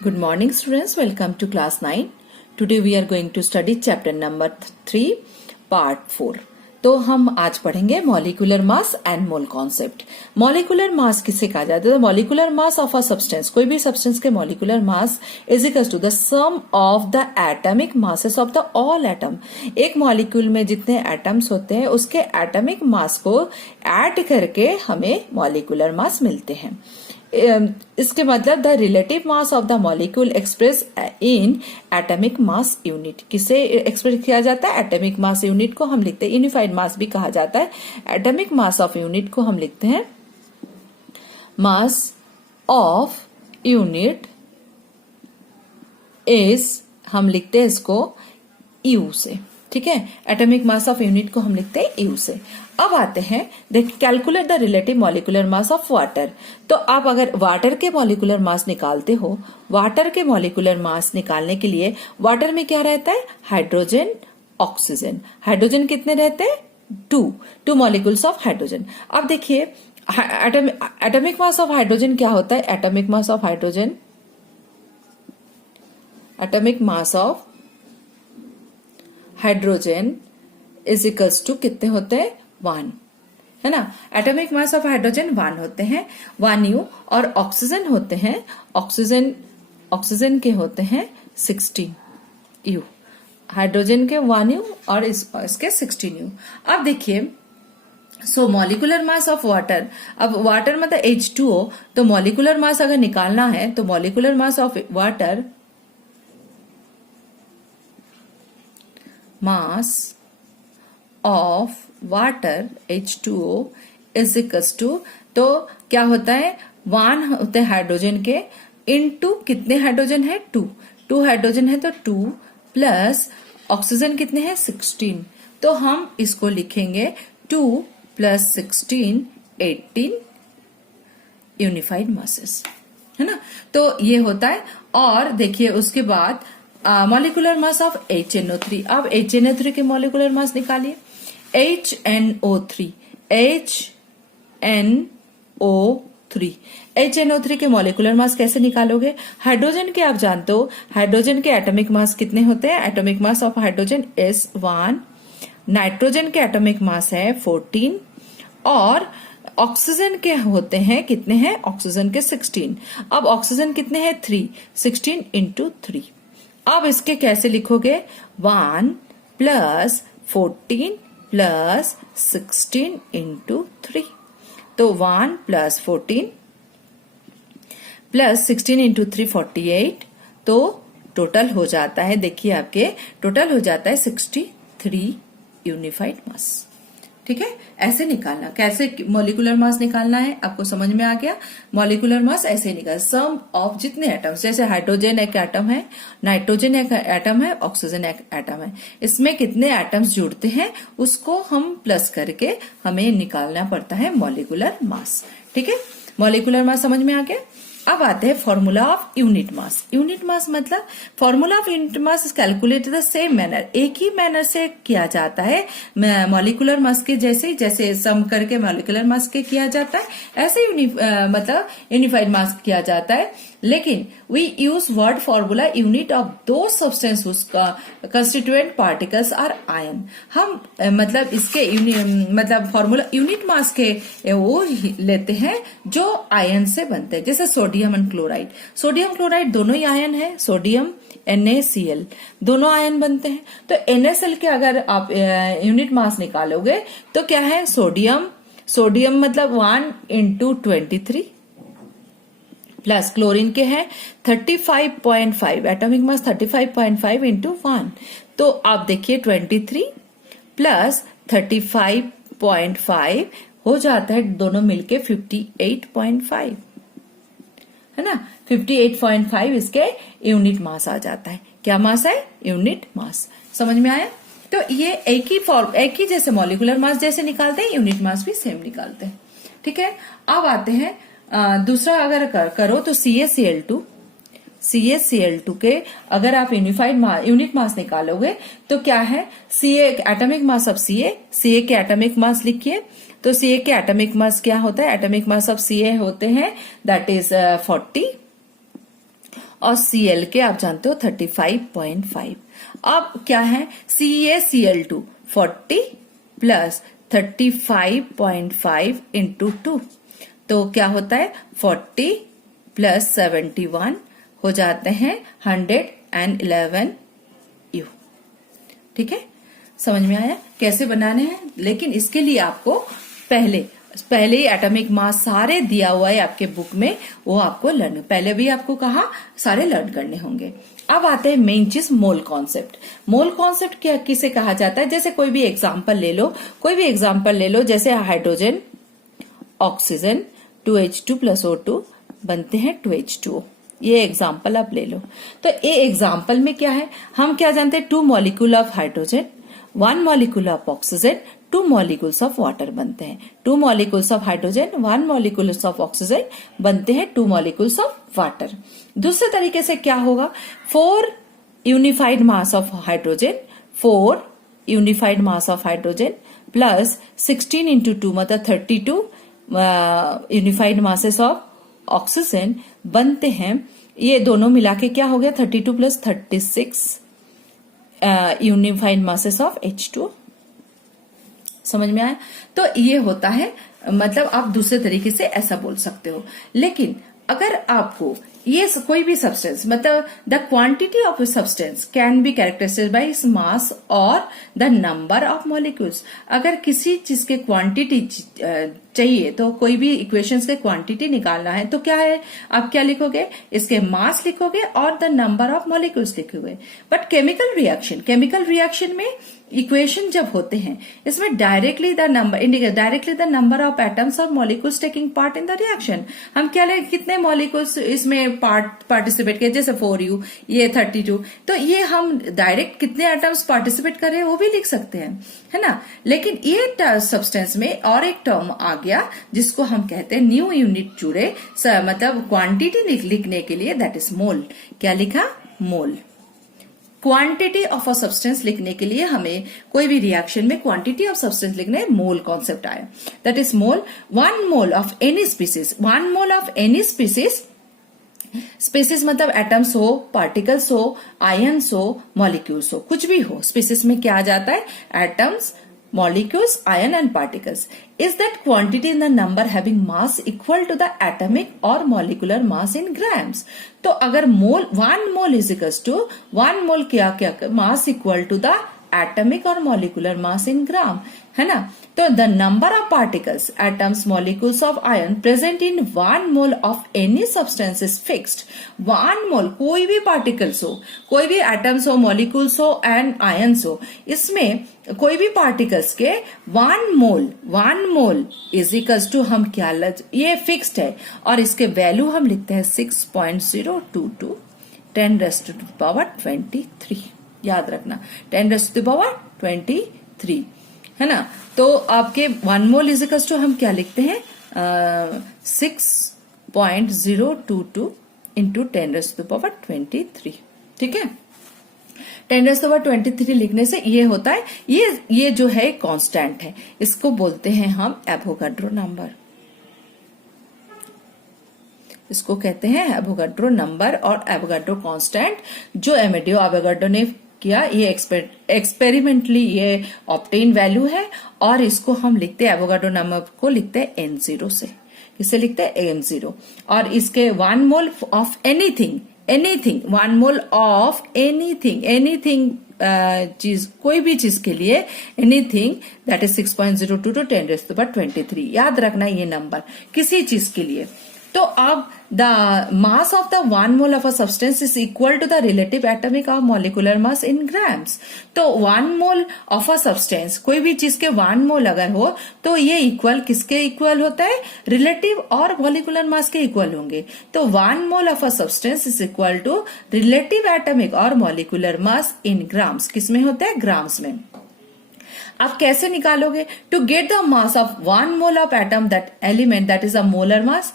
Good morning students, welcome to class 9. Today we are going to study chapter number 3 part 4. तो हम आज पढ़ेंगे molecular mass and mole concept. Molecular mass किसे कहा जाता है? Molecular mass of a substance, कोई भी सब्सटेंस के molecular mass is equal to the sum of the atomic masses of the all atom. एक मॉलिक्यूल में जितने एटम्स होते हैं उसके एटॉमिक मास को ऐड करके हमें मॉलिक्यूलर मास मिलते हैं। इसके मतलब the relative mass of the molecule express in atomic mass unit. किसे एक्सप्रेस किया जाता है? एटॉमिक मास यूनिट को हम लिखते हैं, यूनिफाइड मास भी कहा जाता है। एटॉमिक मास ऑफ यूनिट को हम लिखते हैं मास ऑफ यूनिट इज, हम लिखते हैं इसको यू से, ठीक है। एटॉमिक मास ऑफ यूनिट को हम लिखते हैं यू से। अब आते हैं देख calculate the relative molecular mass of water. तो आप अगर वाटर के मॉलिक्यूलर मास निकालते हो, वाटर के मॉलिक्यूलर मास निकालने के लिए वाटर में क्या रहता है? Hydrogen, oxygen. हाइड्रोजन कितने रहते हैं? Two molecules of hydrogen. अब देखिए एटॉमिक मास ऑफ हाइड्रोजन क्या होता है? Atomic mass of hydrogen, atomic mass of hydrogen is equals to कितने होते हैं? 1, है ना। एटॉमिक मास ऑफ हाइड्रोजन 1 होते हैं, 1 यू। और ऑक्सीजन होते हैं, ऑक्सीजन के होते हैं 16 यू। हाइड्रोजन के 1 यू और इसके 16 यू। अब देखिए so molecular mass of water, अब वाटर मतलब H2O, तो मॉलिक्यूलर मास अगर निकालना है तो molecular mass of water, mass of water H2O is equals to, तो क्या होता है? 1 होते हैं हाइड्रोजन के इनटू कितने हाइड्रोजन है? 2 हाइड्रोजन है तो 2 प्लस ऑक्सीजन कितने हैं? 16। तो हम इसको लिखेंगे 2 प्लस 16 18 यूनिफाइड मासेस, है ना। तो ये होता है। और देखिए उसके बाद मॉलिक्यूलर मास ऑफ HNO3। अब HNO3 के मॉलिक्यूलर मास निकालिए। HNO3 के मॉलिक्यूलर मास कैसे निकालोगे? हाइड्रोजन के आप जानते हो, हाइड्रोजन के एटॉमिक मास कितने होते हैं? Atomic mass of hydrogen is 1। Nitrogen के एटॉमिक मास है 14 और ऑक्सीजन के होते हैं कितने हैं? ऑक्सीजन के 16। अब ऑक्सीजन कितने हैं? 3, 16 इंटू 3। अब इसके कैसे लिखोगे? 1 प्लस 14 प्लस 16 इंटू 3। तो 1 प्लस 14 प्लस 16 इंटू 3 48। तो टोटल हो जाता है, देखिए आपके टोटल हो जाता है 63 यूनिफाइड मास, ठीक है। ऐसे निकालना, कैसे मॉलिक्यूलर मास निकालना है आपको समझ में आ गया। मॉलिक्यूलर मास ऐसे निकाल, सम ऑफ जितने एटम्स, जैसे हाइड्रोजन एक एटम है, नाइट्रोजन एक एटम है, ऑक्सीजन एक एटम है, इसमें कितने एटम्स जुड़ते हैं उसको हम प्लस करके हमें निकालना पड़ता है मॉलिक्यूलर मास, ठीक है। मॉलिक्यूलर मास समझ में आ गया। अब आते हैं formula of unit mass. Unit mass मतलब formula of unit mass is calculated the same manner, एक ही मैनर से किया जाता है मॉलिक्यूलर मास के जैसे सम करके मॉलिक्यूलर मास के किया जाता है, ऐसे मतलब यूनिफाइड मास किया जाता है। लेकिन we use word formula unit of दो सब्सटेंस उसका कंस्टिट्यूएंट पार्टिकल्स आर आयन। हम मतलब इसके मतलब फॉर्मूला यूनिट मास के वो लेते हैं जो आयन से बनते हैं, जैसे sodium and chloride. Sodium chloride दोनों ही आयन है, सोडियम NaCl दोनों आयन बनते हैं। तो NaCl के अगर आप यूनिट मास निकालोगे तो क्या है? सोडियम मतलब 1 इंटू 23 प्लस क्लोरीन के हैं 35.5, एटॉमिक मास 35.5 इंटू 1। तो आप देखिए 23 प्लस 35.5 हो जाता है, दोनों मिलके 58.5, है ना। 58.5 इसके यूनिट मास आ जाता है। क्या मास है? Unit mass. समझ में आया? तो ये एक ही जैसे मॉलिक्यूलर मास जैसे निकालते हैं, यूनिट मास भी सेम निकालते हैं, ठीक है। अब आते हैं दूसरा, अगर करो तो CaCl2 के अगर आप यूनिट मास निकालोगे तो क्या है? एटॉमिक मास ऑफ Ca के एटॉमिक मास लिखिए। तो Ca के एटॉमिक मास क्या होता है? एटॉमिक मास ऑफ Ca होते हैं दैट इज 40 और Cl के आप जानते हो 35.5। अब क्या है, CaCl2 40 प्लस 35.5 इंटू 2, तो क्या होता है 40 प्लस 71 हो जाते हैं 111 U। ठीक है, समझ में आया कैसे बनाने हैं। लेकिन इसके लिए आपको पहले ही एटॉमिक मास सारे दिया हुआ है आपके बुक में, वो आपको लर्न, पहले भी आपको कहा सारे लर्न करने होंगे। अब आते हैं मेन चीज, मोल कॉन्सेप्ट। मोल कॉन्सेप्ट क्या किसे कहा जाता है, जैसे कोई भी एग्जांपल ले लो, जैसे hydrogen oxygen 2H2 plus O2 बनते हैं 2H2O, ये एग्जाम्पल आप ले लो। तो ये एग्जाम्पल में क्या है, हम क्या जानते हैं, 2 molecule of hydrogen, 1 molecule of oxygen, 2 molecules of water बनते हैं। 2 molecules of hydrogen, 1 molecules of oxygen बनते हैं 2 मॉलिक्यूल्स ऑफ वाटर। दूसरे तरीके से क्या होगा, 4 unified mass of hydrogen, 4 unified mass of hydrogen plus 16 into 2 मतलब 32 यूनिफाइड मासेस ऑफ ऑक्सीजन बनते हैं। ये दोनों मिला के क्या हो गया, 32 plus 36 unified masses of H2। समझ में आया। तो ये होता है, मतलब आप दूसरे तरीके से ऐसा बोल सकते हो। लेकिन अगर आपको ये कोई भी सब्सटेंस, मतलब the quantity of a substance can be characterized by its mass और द नंबर ऑफ मॉलिक्यूल्स। अगर किसी चीज के क्वांटिटी चाहिए तो कोई भी इक्वेशंस के क्वांटिटी निकालना है तो क्या है, आप क्या लिखोगे, इसके मास लिखोगे और द नंबर ऑफ मॉलिक्यूल्स लिखोगे। बट केमिकल रिएक्शन में इक्वेशन जब होते हैं, इसमें directly the number of atoms और molecules taking part in the reaction. हम क्या ले, कितने मॉलिक्यूल्स इसमें पार्टिसिपेट किए, जैसे 4U, ये 32, तो ये हम डायरेक्ट कितने एटम्स पार्टिसिपेट कर रहे हैं वो भी लिख सकते हैं, है ना। लेकिन ये सब्सटेंस में और एक टर्म आ गया जिसको हम कहते हैं न्यू यूनिट जुड़े, मतलब क्वांटिटी लिखने के लिए, दैट इज मोल। क्या लिखा, मोल। क्वांटिटी ऑफ अ सब्सटेंस लिखने के लिए हमें कोई भी रिएक्शन में क्वांटिटी ऑफ सब्सटेंस लिखने, मोल कॉन्सेप्ट आया। That is mole. 1 mole of any species, 1 mole of any species मतलब एटम्स हो, पार्टिकल्स हो, आयन्स हो, मॉलिक्यूल्स हो, कुछ भी हो। स्पीसीज में क्या आ जाता है, atoms, molecules, ion and particles. Is that quantity in the number having mass equal to the atomic or molecular mass in grams? तो अगर मोल 1 मोल is equals to 1 मोल क्या mass equal to the atomic और molecular mass in gram, है ना। तो the number of particles, atoms, molecules of ion present in 1 mole of any substance is fixed. 1 mole कोई भी particles हो, कोई भी एटम्स हो, मॉलिक्यूल्स हो एंड आयन्स हो, इसमें कोई भी पार्टिकल्स के 1 मोल इज इक्वल्स टू, हम क्या, ये फिक्स्ड है और इसके वैल्यू हम लिखते हैं 6.022 10⁻23। याद रखना 10⁻23, है ना। तो आपके 1 मोल इज इक्वल्स टू हम क्या लिखते हैं, 6.022 इंटू 10⁻23। ठीक है, 10⁻23 लिखने से ये होता है, ये जो है कांस्टेंट है, इसको बोलते हैं हम एवोगाड्रो नंबर, इसको कहते हैं एवोगाड्रो नंबर और एवोगाड्रो कांस्टेंट, जो एमेडियो एवोगाड्रो ने किया, ये एक्सपेरिमेंटली ये ऑब्टेन वैल्यू है। और इसको हम लिखते हैं, एवोगाड्रो नंबर को लिखते हैं n0 से, किसे लिखते हैं n0। और इसके 1 mole of anything 1 mole of anything चीज, कोई भी चीज के लिए एनीथिंग, दैट इज 6.022 10⁻23। याद रखना ये नंबर किसी चीज के लिए। तो अब the mass of the 1 mole of a substance is equal to the relative atomic और मॉलिकुलर मास इन ग्राम्स। तो 1 मोल ऑफ अ सब्सटेंस, कोई भी चीज के 1 मोल अगर हो तो ये इक्वल किसके इक्वल होता है, रिलेटिव और मॉलिकुलर मास के इक्वल होंगे। तो 1 mole of a substance is equal to relative atomic और मॉलिकुलर मास इन ग्राम्स, किसमें होता है, ग्राम्स में। आप कैसे निकालोगे, to get the mass of 1 mole of atom, that element, that is a molar mass,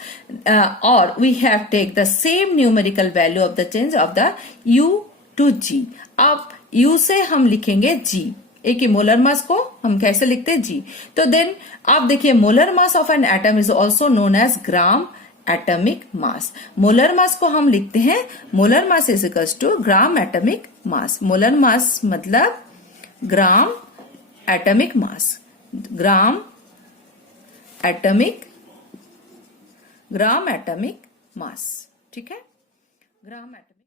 और we have take the same numerical value of the change of the U to G। अब U से हम लिखेंगे G, एक ही molar mass को हम कैसे लिखते हैं, G। तो देन आप देखिए, molar mass of an atom is also known as gram atomic mass. Molar mass को हम लिखते हैं, molar mass is equals to gram atomic mass. Molar mass मतलब ग्राम एटॉमिक मास, ग्राम एटॉमिक मास। ठीक है, ग्राम एटॉमिक